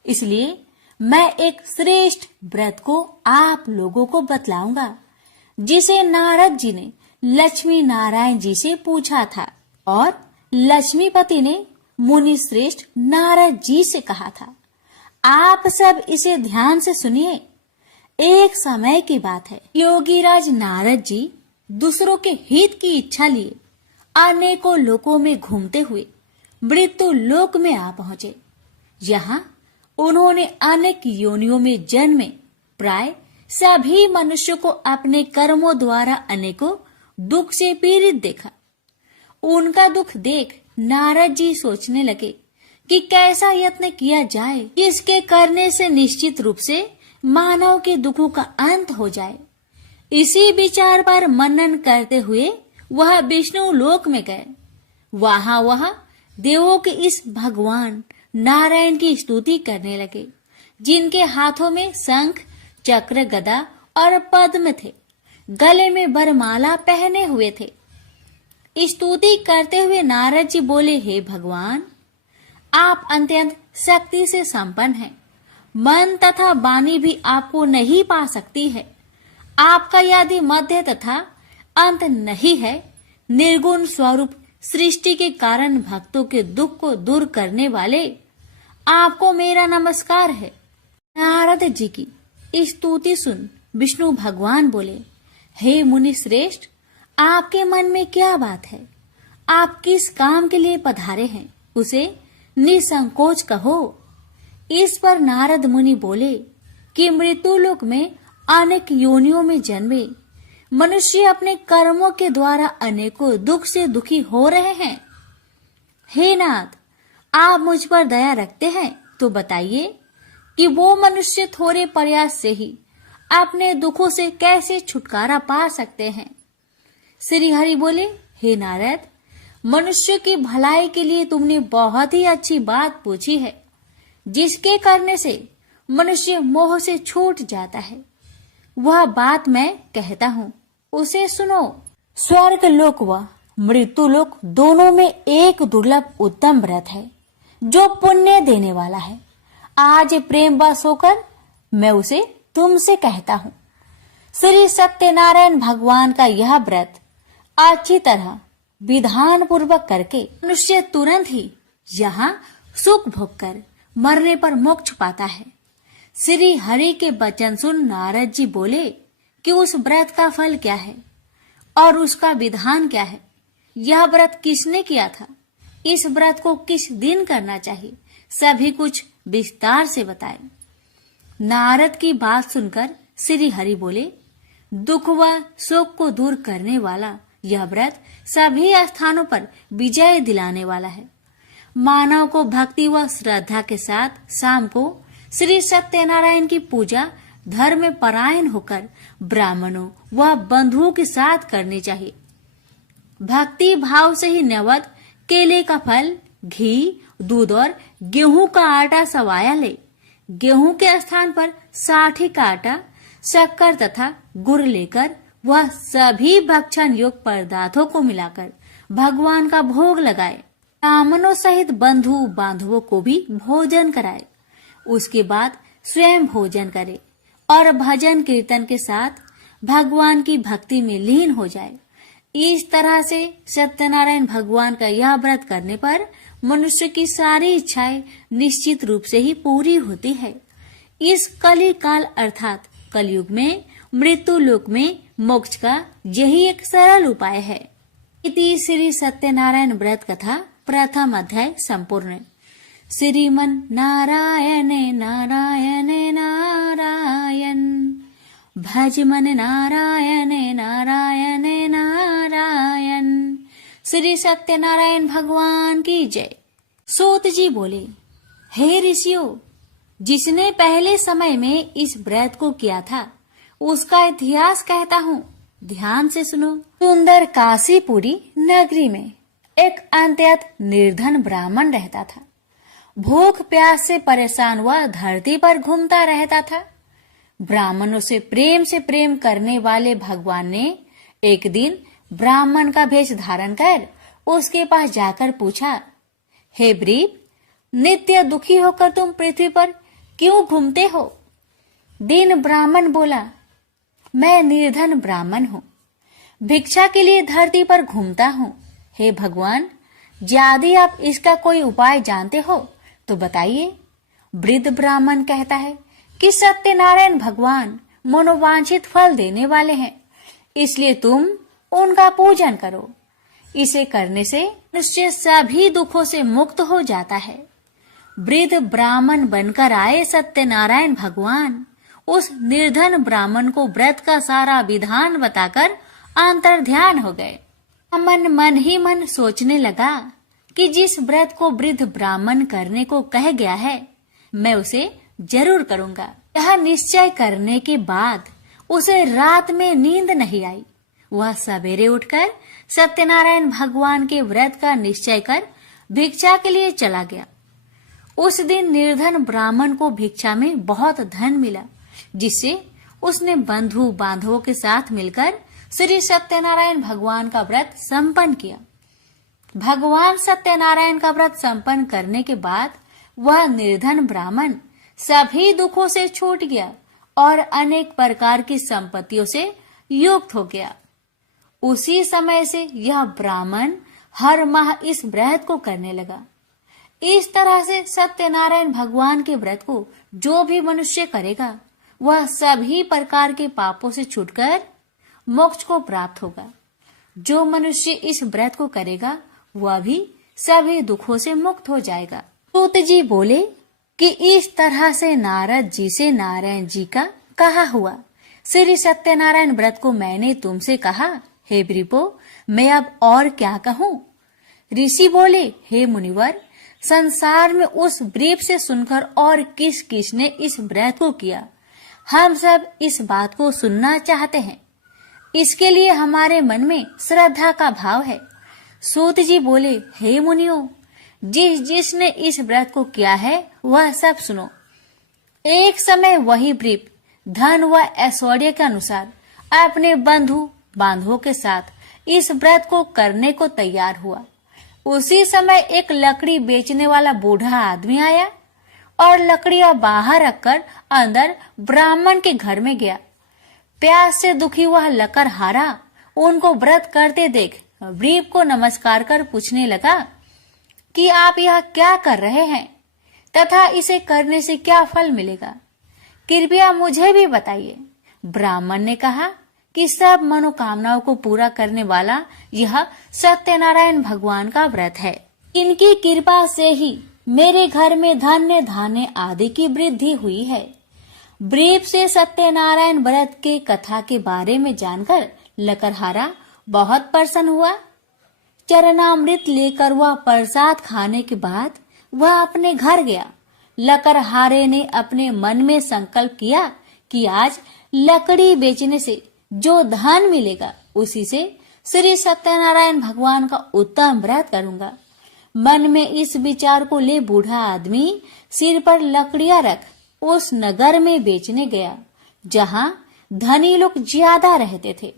इसलिए मैं एक श्रेष्ठ व्रत को आप लोगों को बतलाऊंगा, जिसे नारद जी ने लक्ष्मी नारायण जी से पूछा था और लक्ष्मीपति ने मुनि श्रेष्ठ नारद जी से कहा था। आप सब इसे ध्यान से सुनिए। एक समय की बात है, योगीराज नारद जी दूसरों के हित की इच्छा लिए अनेकों लोकों में घूमते हुए मृत्यु लोक में आ पहुंचे। यहाँ उन्होंने अनेक योनियों में जन्मे प्राय सभी मनुष्यों को अपने कर्मों द्वारा अनेकों दुख से पीड़ित देखा। उनका दुख देख नारद जी सोचने लगे कि कैसा यत्न किया जाए इसके करने से निश्चित रूप से मानव के दुखों का अंत हो जाए। इसी विचार पर मनन करते हुए वह विष्णु लोक में गए। वहां वह देवों के इस भगवान नारायण की स्तुति करने लगे, जिनके हाथों में शंख, चक्र, गदा और पद्म थे, गले में वरमाला पहने हुए थे। स्तुति करते हुए नारद जी बोले, हे भगवान, आप अत्यंत शक्ति से संपन्न हैं। मन तथा वाणी भी आपको नहीं पा सकती है। आपका यदि मध्य तथा अंत नहीं है, निर्गुण स्वरूप सृष्टि के कारण भक्तों के दुख को दूर करने वाले, आपको मेरा नमस्कार है। नारद जी की स्तुति सुन विष्णु भगवान बोले, हे मुनि श्रेष्ठ, आपके मन में क्या बात है? आप किस काम के लिए पधारे हैं, उसे निसंकोच कहो। इस पर नारद मुनि बोले कि मृत्युलोक में अनेक योनियों में जन्मे मनुष्य अपने कर्मों के द्वारा अनेकों दुख से दुखी हो रहे हैं। हे नाथ, आप मुझ पर दया रखते हैं तो बताइए कि वो मनुष्य थोड़े प्रयास से ही अपने दुखों से कैसे छुटकारा पा सकते हैं। श्री हरि बोले, हे नारद, मनुष्य की भलाई के लिए तुमने बहुत ही अच्छी बात पूछी है, जिसके करने से मनुष्य मोह से छूट जाता है। वह बात मैं कहता हूँ, उसे सुनो। स्वर्ग लोक व मृत्यु लोक दोनों में एक दुर्लभ उत्तम व्रत है, जो पुण्य देने वाला है। आज प्रेम वश होकर मैं उसे तुमसे कहता हूँ। श्री सत्यनारायण भगवान का यह व्रत अच्छी तरह विधान पूर्वक करके मनुष्य तुरंत ही यहाँ सुख भोग कर मरने पर मोक्ष पाता है। श्री हरि के वचन सुन नारद जी बोले कि उस व्रत का फल क्या है और उसका विधान क्या है। यह व्रत किसने किया था, इस व्रत को किस दिन करना चाहिए, सभी कुछ विस्तार से बताए। नारद की बात सुनकर श्री हरि बोले, दुख व शोक को दूर करने वाला यह व्रत सभी स्थानों पर विजय दिलाने वाला है। मानव को भक्ति व श्रद्धा के साथ शाम को श्री सत्यनारायण की पूजा धर्म परायण होकर ब्राह्मणों व बंधुओं के साथ करनी चाहिए। भक्ति भाव से ही नैवेद्य केले का फल, घी, दूध और गेहूं का आटा सवाया ले। गेहूं के स्थान पर साठी का आटा, शक्कर तथा गुड़ लेकर वह सभी भक्षण योग्य पदार्थों को मिलाकर भगवान का भोग लगाए। ब्राह्मणों सहित बंधु बांधवों को भी भोजन कराए। उसके बाद स्वयं भोजन करे और भजन कीर्तन के साथ भगवान की भक्ति में लीन हो जाए। इस तरह से सत्यनारायण भगवान का यह व्रत करने पर मनुष्य की सारी इच्छाएं निश्चित रूप से ही पूरी होती है। इस कली काल अर्थात कलयुग में मृत्यु लोक में मोक्ष का यही एक सरल उपाय है। इति श्री सत्यनारायण व्रत कथा प्रथम अध्याय संपूर्ण। श्रीमन नारायण नारायण नारायण, भज मन नारायण नारायण नारायण। श्री सत्यनारायण भगवान की जय। सूत जी बोले, हे ऋषियों, जिसने पहले समय में इस व्रत को किया था उसका इतिहास कहता हूँ। ध्यान से सुनो। सुंदर काशीपुरी नगरी में एक अत्यंत निर्धन ब्राह्मण रहता था। भूख प्यास से परेशान हुआ धरती पर घूमता रहता था। ब्राह्मणों से प्रेम करने वाले भगवान ने एक दिन ब्राह्मण का भेष धारण कर उसके पास जाकर पूछा, हे ब्रीप, नित्य दुखी होकर तुम पृथ्वी पर क्यों घूमते हो? दीन ब्राह्मण बोला, मैं निर्धन ब्राह्मण हूँ, भिक्षा के लिए धरती पर घूमता हूँ। हे भगवान, यदि आप इसका कोई उपाय जानते हो तो बताइए। वृद्ध ब्राह्मण कहता है कि सत्यनारायण भगवान मनोवांछित फल देने वाले हैं, इसलिए तुम उनका पूजन करो। इसे करने से मनुष्य सभी दुखों से मुक्त हो जाता है। वृद्ध ब्राह्मण बनकर आए सत्यनारायण भगवान उस निर्धन ब्राह्मण को व्रत का सारा विधान बताकर अंतर्ध्यान हो गए। ब्राह्मण मन ही मन सोचने लगा कि जिस व्रत को वृद्ध ब्राह्मण करने को कह गया है, मैं उसे जरूर करूंगा। यह निश्चय करने के बाद उसे रात में नींद नहीं आई। वह सवेरे उठकर सत्यनारायण भगवान के व्रत का निश्चय कर भिक्षा के लिए चला गया। उस दिन निर्धन ब्राह्मण को भिक्षा में बहुत धन मिला, जिससे उसने बंधु बांधवों के साथ मिलकर श्री सत्यनारायण भगवान का व्रत संपन्न किया। भगवान सत्यनारायण का व्रत संपन्न करने के बाद वह निर्धन ब्राह्मण सभी दुखों से छूट गया और अनेक प्रकार की संपत्तियों से युक्त हो गया। उसी समय से यह ब्राह्मण हर माह इस व्रत को करने लगा। इस तरह से सत्यनारायण भगवान के व्रत को जो भी मनुष्य करेगा वह सभी प्रकार के पापों से छूटकर मोक्ष को प्राप्त होगा। जो मनुष्य इस व्रत को करेगा वह भी सभी दुखों से मुक्त हो जाएगा। सूत जी बोले कि इस तरह से नारद जी से नारायण जी का कहा हुआ श्री सत्यनारायण व्रत को मैंने तुमसे कहा। हे ब्रीपो, मैं अब और क्या कहूँ? ऋषि बोले, हे मुनिवर, संसार में उस ब्रीप से सुनकर और किस किस ने इस व्रत को किया, हम सब इस बात को सुनना चाहते हैं। इसके लिए हमारे मन में श्रद्धा का भाव है। सूत जी बोले, हे मुनियों, जिसने इस व्रत को किया है वह सब सुनो। एक समय वही ब्रीप धन व ऐश्वर्य के अनुसार अपने बंधु बांधवों के साथ इस व्रत को करने को तैयार हुआ। उसी समय एक लकड़ी बेचने वाला बूढ़ा आदमी आया और लकड़ियां बाहर रखकर अंदर ब्राह्मण के घर में गया। प्यास से दुखी वह लकड़हारा उनको व्रत करते देख ब्रीप को नमस्कार कर पूछने लगा कि आप यह क्या कर रहे हैं तथा इसे करने से क्या फल मिलेगा, कृपया मुझे भी बताइए। ब्राह्मण ने कहा कि सब मनोकामनाओं को पूरा करने वाला यह सत्यनारायण भगवान का व्रत है। इनकी कृपा से ही मेरे घर में धन्य धान्य आदि की वृद्धि हुई है। ब्रीप से सत्यनारायण व्रत के कथा के बारे में जानकर लकड़हारा बहुत प्रसन्न हुआ। चरणामृत लेकर वह प्रसाद खाने के बाद वह अपने घर गया। लकड़हारे ने अपने मन में संकल्प किया कि आज लकड़ी बेचने से जो धन मिलेगा उसी से श्री सत्यनारायण भगवान का उत्तम व्रत करूंगा। मन में इस विचार को ले बूढ़ा आदमी सिर पर लकड़ियां रख उस नगर में बेचने गया जहां धनी लोग ज्यादा रहते थे।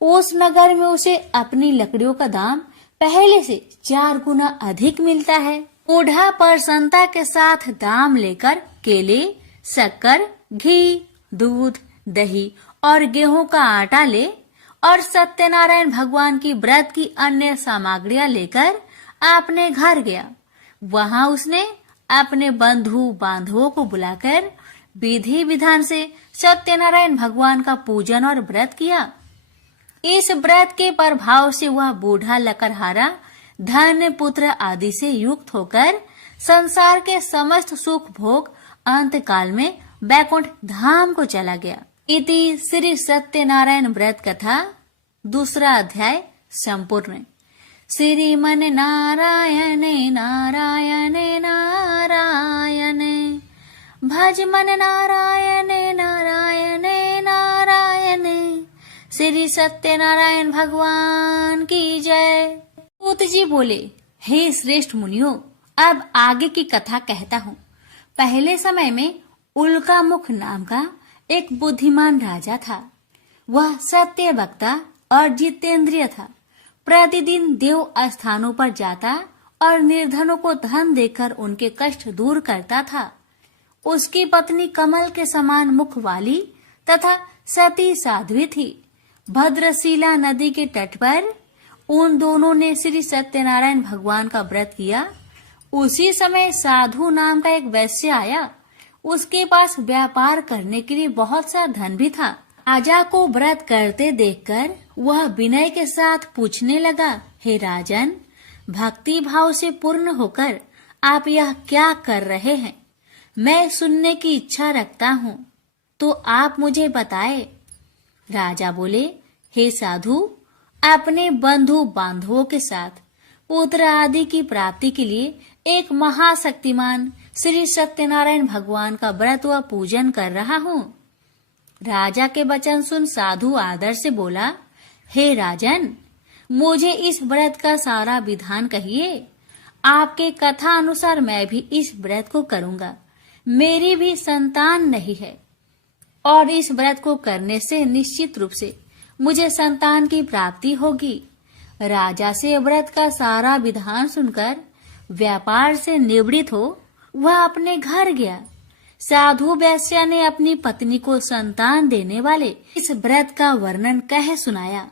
उस नगर में उसे अपनी लकड़ियों का दाम पहले से 4 गुना अधिक मिलता है। बूढ़ा प्रसन्नता के साथ दाम लेकर केले, शक्कर, घी, दूध, दही और गेहूं का आटा ले और सत्यनारायण भगवान की व्रत की अन्य सामग्रियां लेकर अपने घर गया। वहां उसने अपने बंधु बांधवों को बुलाकर विधि विधान से सत्यनारायण भगवान का पूजन और व्रत किया। इस व्रत के प्रभाव से वह बूढ़ा लकड़हारा धन पुत्र आदि से युक्त होकर संसार के समस्त सुख भोग अंत काल में बैकुंठ धाम को चला गया। इति श्री सत्यनारायण व्रत कथा 2 अध्याय संपूर्ण। श्रीमन नारायणे नारायणे नारायणे भज मन नारायणे नारायणे नारायणे श्री सत्यनारायण भगवान की जय। सूत जी बोले, हे श्रेष्ठ मुनियों, अब आगे की कथा कहता हूँ। पहले समय में उल्कामुख नाम का एक बुद्धिमान राजा था। वह सत्य वक्ता और जितेंद्रिय था। प्रतिदिन देव स्थानों पर जाता और निर्धनों को धन देकर उनके कष्ट दूर करता था। उसकी पत्नी कमल के समान मुख वाली तथा सती साध्वी थी। भद्रशिला नदी के तट पर उन दोनों ने श्री सत्यनारायण भगवान का व्रत किया। उसी समय साधु नाम का एक वैश्य आया। उसके पास व्यापार करने के लिए बहुत सा धन भी था। राजा को व्रत करते देखकर वह विनय के साथ पूछने लगा, हे राजन, भक्ति भाव से पूर्ण होकर आप यह क्या कर रहे हैं? मैं सुनने की इच्छा रखता हूँ, तो आप मुझे बताए। राजा बोले, हे साधु, अपने बंधु बांधवों के साथ पुत्र आदि की प्राप्ति के लिए एक महाशक्तिमान श्री सत्यनारायण भगवान का व्रत व पूजन कर रहा हूँ। राजा के वचन सुन साधु आदर से बोला, हे राजन, मुझे इस व्रत का सारा विधान कहिए। आपके कथा अनुसार मैं भी इस व्रत को करूँगा। मेरी भी संतान नहीं है और इस व्रत को करने से निश्चित रूप से मुझे संतान की प्राप्ति होगी। राजा से व्रत का सारा विधान सुनकर व्यापार से निवृत्त हो वह अपने घर गया। साधु वैश्य ने अपनी पत्नी को संतान देने वाले इस व्रत का वर्णन कह सुनाया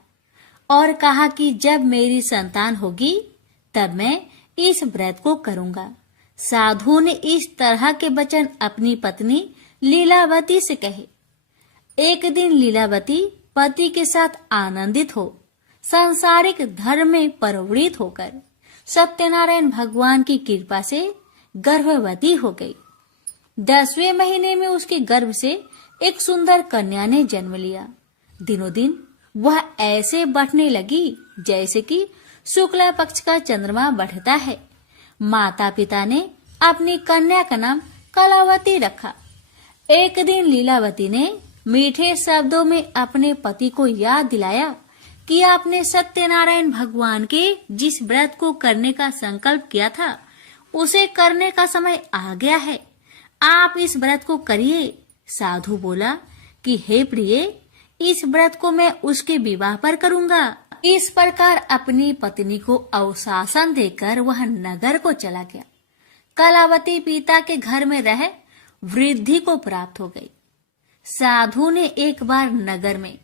और कहा कि जब मेरी संतान होगी तब मैं इस व्रत को करूँगा। साधु ने इस तरह के वचन अपनी पत्नी लीलावती से कहे। एक दिन लीलावती पति के साथ आनंदित हो सांसारिक धर्म में प्रवृत्त होकर सत्यनारायण भगवान की कृपा से गर्भवती हो गई। 10वें महीने में उसके गर्भ से एक सुंदर कन्या ने जन्म लिया। दिनों दिन वह ऐसे बढ़ने लगी जैसे कि शुक्ला पक्ष का चंद्रमा बढ़ता है। माता पिता ने अपनी कन्या का नाम कलावती रखा। एक दिन लीलावती ने मीठे शब्दों में अपने पति को याद दिलाया कि आपने सत्यनारायण भगवान के जिस व्रत को करने का संकल्प किया था उसे करने का समय आ गया है। आप इस व्रत को करिए। साधु बोला कि हे प्रिय, इस व्रत को मैं उसके विवाह पर करूँगा। इस प्रकार अपनी पत्नी को अवशासन देकर वह नगर को चला गया। कलावती पिता के घर में रह वृद्धि को प्राप्त हो गई। साधु ने एक बार नगर में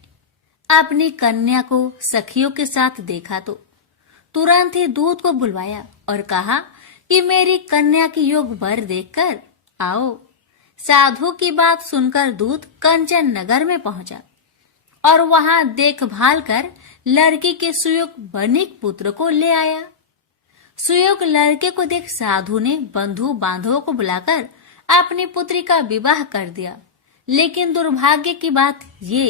अपनी कन्या को सखियों के साथ देखा तो तुरंत ही दूत को बुलवाया और कहा कि मेरी कन्या की योग वर देखकर आओ। साधु की बात सुनकर दूत कंचन नगर में पहुंचा और वहां देखभाल कर लड़की के सुयोग बनिक पुत्र को ले आया। सुयोग लड़के को देख साधु ने बंधु बांधवों को बुलाकर अपनी पुत्री का विवाह कर दिया। लेकिन दुर्भाग्य की बात ये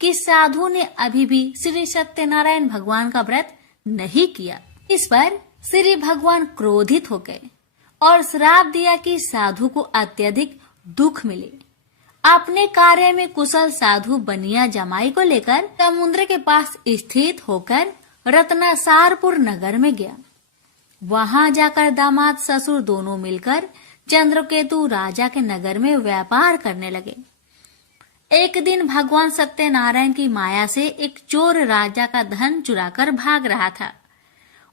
कि साधु ने अभी भी श्री सत्यनारायण भगवान का व्रत नहीं किया। इस पर श्री भगवान क्रोधित हो गए और श्राप दिया कि साधु को अत्यधिक दुख मिले। अपने कार्य में कुशल साधु बनिया जमाई को लेकर समुद्र के पास स्थित होकर रत्नासारपुर नगर में गया। वहां जाकर दामाद ससुर दोनों मिलकर चंद्रकेतु राजा के नगर में व्यापार करने लगे। एक दिन भगवान सत्यनारायण की माया से एक चोर राजा का धन चुराकर भाग रहा था।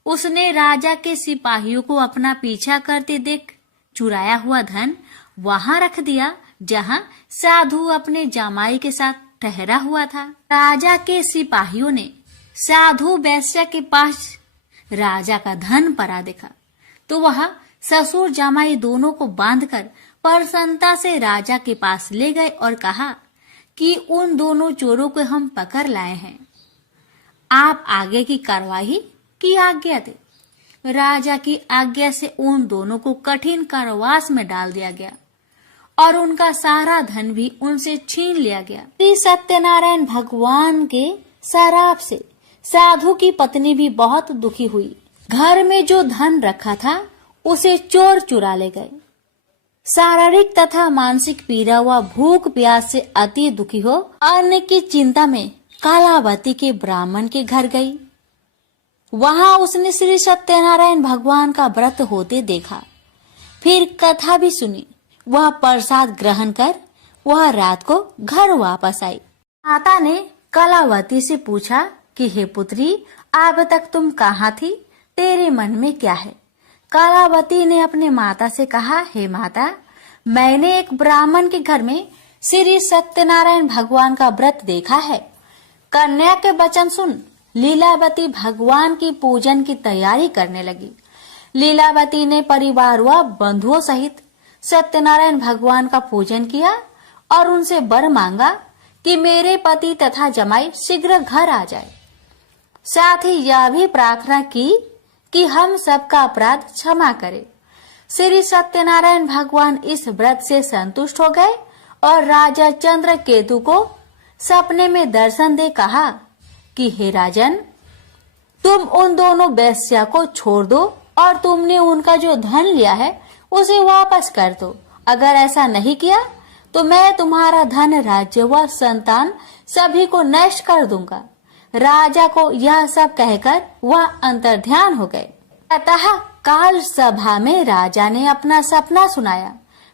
उसने राजा के सिपाहियों को अपना पीछा करते देख चुराया हुआ धन वहां रख दिया जहां साधु अपने जमाई के साथ ठहरा हुआ था। राजा के सिपाहियों ने साधु वैश्य के पास राजा का धन पड़ा देखा तो वह ससुर जमाई दोनों को बांधकर प्रसन्नता से राजा के पास ले गए और कहा कि उन दोनों चोरों को हम पकड़ लाए हैं। आप आगे की कार्यवाही की आज्ञा दे। राजा की आज्ञा से उन दोनों को कठिन कारावास में डाल दिया गया और उनका सारा धन भी उनसे छीन लिया गया। श्री सत्यनारायण भगवान के शराप से साधु की पत्नी भी बहुत दुखी हुई। घर में जो धन रखा था उसे चोर चुरा ले गए। शारीरिक तथा मानसिक पीड़ा व भूख प्यास से अति दुखी हो अन्न की चिंता में कालावती के ब्राह्मण के घर गई। वहां उसने श्री सत्यनारायण भगवान का व्रत होते देखा। फिर कथा भी सुनी। वह प्रसाद ग्रहण कर वह रात को घर वापस आई। माता ने कलावती से पूछा कि हे पुत्री, अब तक तुम कहाँ थी? तेरे मन में क्या है? कलावती ने अपने माता से कहा, हे माता, मैंने एक ब्राह्मण के घर में श्री सत्यनारायण भगवान का व्रत देखा है। कन्या के वचन सुन लीलावती भगवान की पूजन की तैयारी करने लगी। लीलावती ने परिवार व बंधुओं सहित सत्यनारायण भगवान का पूजन किया और उनसे वर मांगा कि मेरे पति तथा जमाई शीघ्र घर आ जाए। साथ ही यह भी प्रार्थना की कि हम सबका अपराध क्षमा करे। श्री सत्यनारायण भगवान इस व्रत से संतुष्ट हो गए और राजा चंद्रकेतु को सपने में दर्शन दे कहा कि हे राजन, तुम उन दोनों वेश्या को छोड़ दो और तुमने उनका जो धन लिया है उसे वापस कर दो। अगर ऐसा नहीं किया तो मैं तुम्हारा धन, राज्य व संतान सभी को नष्ट कर दूंगा। राजा को यह सब कहकर वह अंतर्ध्यान हो गए। अतः काल सभा में राजा ने अपना सपना सुनाया।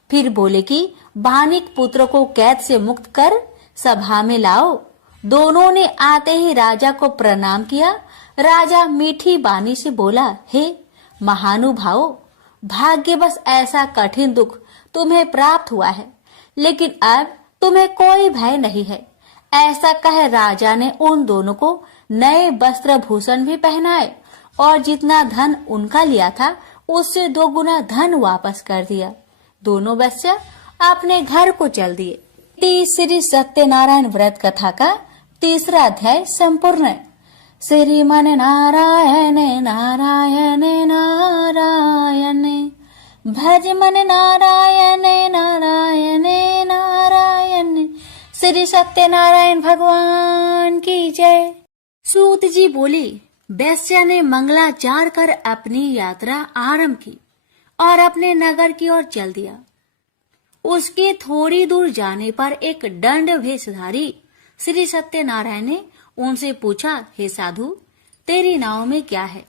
फिर बोले कि बानिक पुत्र को कैद से मुक्त कर सभा में लाओ। दोनों ने आते ही राजा को प्रणाम किया। राजा मीठी बानी से बोला, हे महानुभावों, भाग्यवश ऐसा कठिन दुख तुम्हें प्राप्त हुआ है, लेकिन अब तुम्हें कोई भय नहीं है। ऐसा कह राजा ने उन दोनों को नए वस्त्र भूषण भी पहनाए और जितना धन उनका लिया था उससे 2 गुना धन वापस कर दिया। दोनों वेश्या अपने घर को चल दिए। श्री सत्यनारायण व्रत कथा का 3रा अध्याय संपूर्ण। श्रीमन नारायण नारायण नारायण, भज मन नारायण नारायण नारायण। श्री सत्यनारायण भगवान की जय। सूत जी बोले, वैश्या ने मंगलाचार कर अपनी यात्रा आरंभ की और अपने नगर की ओर चल दिया। उसके थोड़ी दूर जाने पर एक दंड वेशधारी श्री सत्यनारायण ने उनसे पूछा, हे साधु, तेरी नाव में क्या है?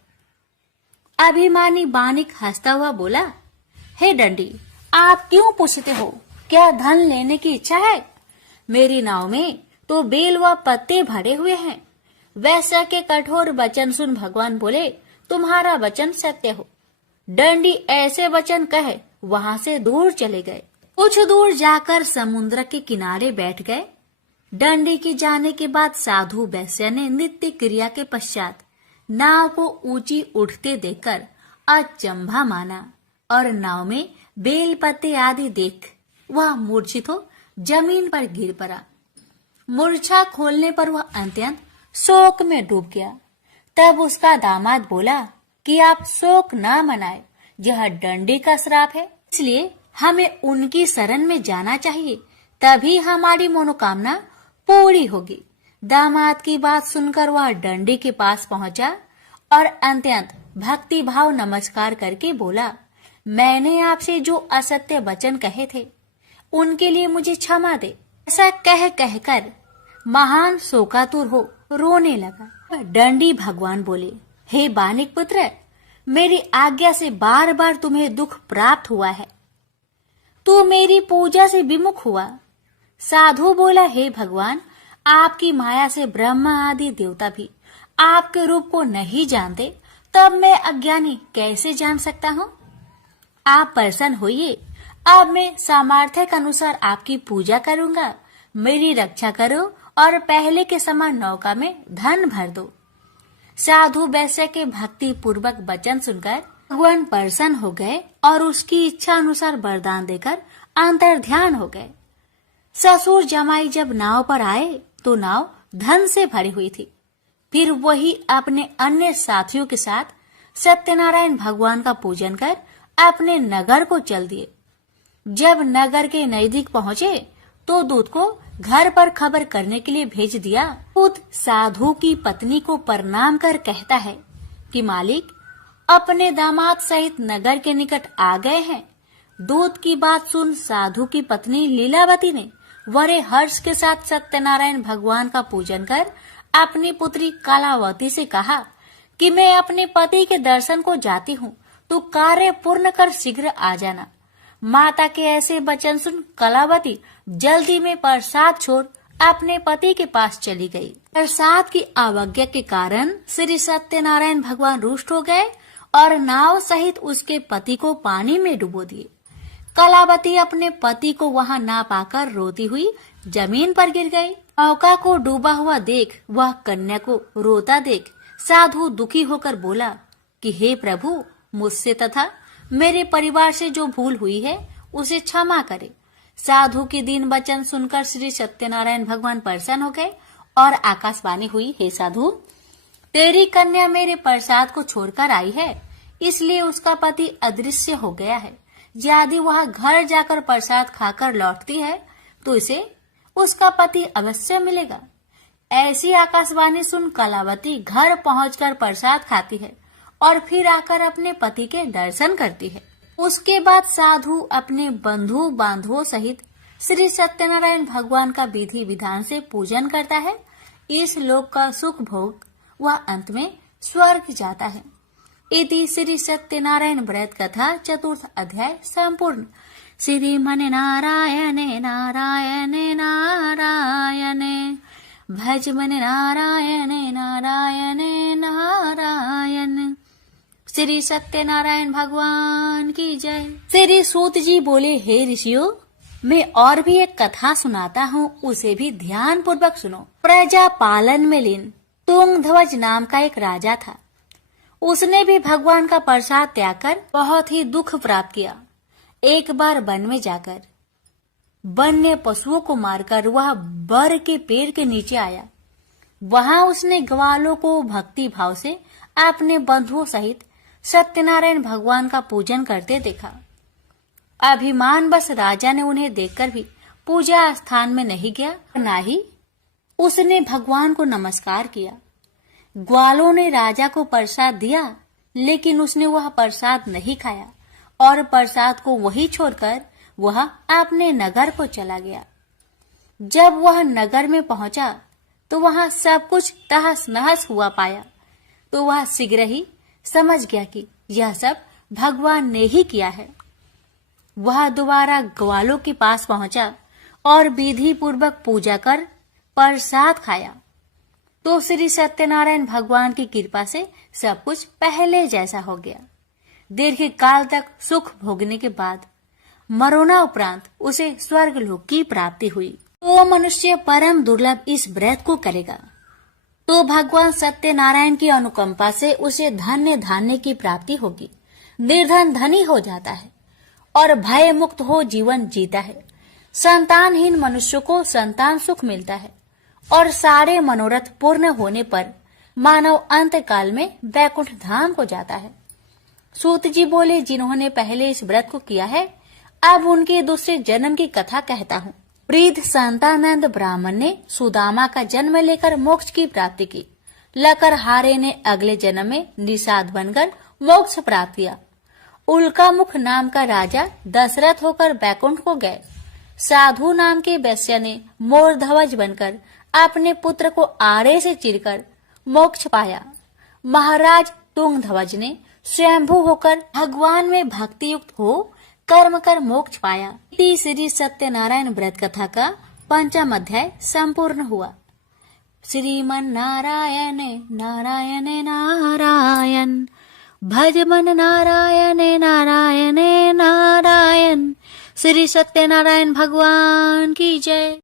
अभिमानी बानिक हंसता हुआ बोला, हे दंडी, आप क्यों पूछते हो? क्या धन लेने की इच्छा है? मेरी नाव में तो बेल व पत्ते भरे हुए हैं। वैश्या के कठोर वचन सुन भगवान बोले, तुम्हारा वचन सत्य हो। दंडी ऐसे वचन कहे वहां से दूर चले गए। कुछ दूर जाकर समुद्र के किनारे बैठ गए। दंडी के जाने के बाद साधु वैश्या ने नित्य क्रिया के पश्चात नाव को ऊंची उठते देखकर अचंभा माना और नाव में बेल पत्ते आदि देख वह मूर्छित हो जमीन पर गिर पड़ा। मूर्छा खोलने पर वह अत्यंत शोक में डूब गया। तब उसका दामाद बोला कि आप शोक न मनाए, यह दंडी का श्राप है, इसलिए हमें उनकी शरण में जाना चाहिए, तभी हमारी मनोकामना पूरी होगी। दामाद की बात सुनकर वह दंडी के पास पहुंचा और अत्यंत भक्ति भाव नमस्कार करके बोला, मैंने आपसे जो असत्य वचन कहे थे उनके लिए मुझे क्षमा दे। ऐसा कहकर महान शोकातुर हो रोने लगा। दंडी भगवान बोले, हे बानिक पुत्र, मेरी आज्ञा से बार बार तुम्हें दुख प्राप्त हुआ है। तू मेरी पूजा से विमुख हुआ। साधु बोला, हे भगवान, आपकी माया से ब्रह्मा आदि देवता भी आपके रूप को नहीं जानते, तब मैं अज्ञानी कैसे जान सकता हूँ? आप प्रसन्न होइए, अब मैं सामर्थ्य के अनुसार आपकी पूजा करूंगा। मेरी रक्षा करो और पहले के समान नौका में धन भर दो। साधु वैश्य के भक्ति पूर्वक वचन सुनकर भगवान प्रसन्न हो गए और उसकी इच्छा अनुसार वरदान देकर अंतर्ध्यान हो गए। ससुर जमाई जब नाव पर आए तो नाव धन से भरी हुई थी। फिर वही अपने अन्य साथियों के साथ सत्यनारायण भगवान का पूजन कर अपने नगर को चल दिए। जब नगर के नजदीक पहुंचे तो दूत को घर पर खबर करने के लिए भेज दिया। दूत साधु की पत्नी को प्रणाम कर कहता है कि मालिक अपने दामाद सहित नगर के निकट आ गए हैं। दूत की बात सुन साधु की पत्नी लीलावती ने बड़े हर्ष के साथ सत्यनारायण भगवान का पूजन कर अपनी पुत्री कलावती से कहा कि मैं अपने पति के दर्शन को जाती हूँ, तो कार्य पूर्ण कर शीघ्र आ जाना। माता के ऐसे वचन सुन कलावती जल्दी में प्रसाद छोड़ अपने पति के पास चली गई। प्रसाद की अवज्ञा के कारण श्री सत्यनारायण भगवान रुष्ट हो गए और नाव सहित उसके पति को पानी में डुबो दिए। कलावती अपने पति को वहां ना पाकर रोती हुई जमीन पर गिर गई। नौका को डूबा हुआ देख वह कन्या को रोता देख साधु दुखी होकर बोला कि हे प्रभु, मुझसे तथा मेरे परिवार से जो भूल हुई है उसे क्षमा करे। साधु के दीन वचन सुनकर श्री सत्यनारायण भगवान प्रसन्न हो गए और आकाशवाणी हुई, हे साधु, तेरी कन्या मेरे प्रसाद को छोड़कर आई है, इसलिए उसका पति अदृश्य हो गया है। यदि वह घर जाकर प्रसाद खाकर लौटती है तो इसे उसका पति अवश्य मिलेगा। ऐसी आकाशवाणी सुन कलावती घर पहुंचकर प्रसाद खाती है और फिर आकर अपने पति के दर्शन करती है। उसके बाद साधु अपने बंधु बांधवों सहित श्री सत्यनारायण भगवान का विधि विधान से पूजन करता है। इस लोक का सुख भोग वह अंत में स्वर्ग जाता है। इति श्री सत्यनारायण व्रत कथा चतुर्थ अध्याय संपूर्ण। श्रीमन नारायणे नारायणे नारायणे भज मन नारायणे नारायणे नारायण। श्री सत्यनारायण भगवान की जय। श्री सूत जी बोले, हे ऋषियों, मैं और भी एक कथा सुनाता हूँ, उसे भी ध्यान पूर्वक सुनो। प्रजा पालन में लीन तुंगध्वज नाम का एक राजा था। उसने भी भगवान का प्रसाद त्याग कर बहुत ही दुख प्राप्त किया। एक बार वन में जाकर वन्य पशुओं को मारकर वह बर के पेड़ के नीचे आया। वहां उसने ग्वालों को भक्ति भाव से अपने बंधुओं सहित सत्यनारायण भगवान का पूजन करते देखा। अभिमान बस राजा ने उन्हें देखकर भी पूजा स्थान में नहीं गया, न ही उसने भगवान को नमस्कार किया। ग्वालों ने राजा को प्रसाद दिया, लेकिन उसने वह प्रसाद नहीं खाया और प्रसाद को वही छोड़कर वह अपने नगर को चला गया। जब वह नगर में पहुंचा तो वहां सब कुछ तहस नहस हुआ पाया, तो वह शीघ्र ही समझ गया कि यह सब भगवान ने ही किया है। वह दोबारा ग्वालों के पास पहुंचा और विधि पूर्वक पूजा कर प्रसाद खाया, तो श्री सत्यनारायण भगवान की कृपा से सब कुछ पहले जैसा हो गया। दीर्घ काल तक सुख भोगने के बाद मरोना उपरांत उसे स्वर्ग लोक की प्राप्ति हुई। तो मनुष्य परम दुर्लभ इस व्रत को करेगा तो भगवान सत्यनारायण की अनुकंपा से उसे धन्य धान्य की प्राप्ति होगी। निर्धन धनी हो जाता है और भय मुक्त हो जीवन जीता है। संतानहीन मनुष्य को संतान सुख मिलता है और सारे मनोरथ पूर्ण होने पर मानव अंत काल में वैकुंठ धाम को जाता है। सूत जी बोले, जिन्होंने पहले इस व्रत को किया है, अब उनके दूसरे जन्म की कथा कहता हूँ। वृद्ध संतानंद ब्राह्मण ने सुदामा का जन्म लेकर मोक्ष की प्राप्ति की। लकरहारे ने अगले जन्म में निषाद बनकर मोक्ष प्राप्त किया। उल्कामुख नाम का राजा दशरथ होकर बैकुंठ को गए। साधु नाम के वैश्य ने मोरध्वज बनकर अपने पुत्र को आरे से चीरकर मोक्ष पाया। महाराज तुंगध्वज ने स्वयंभू होकर भगवान में भक्ति युक्त हो कर्म कर मोक्ष पाया। श्री सत्यनारायण व्रत कथा का 5वां अध्याय संपूर्ण हुआ। श्रीमन नारायण नारायण नारायण भज मन नारायण नारायण नारायण। श्री सत्यनारायण भगवान की जय।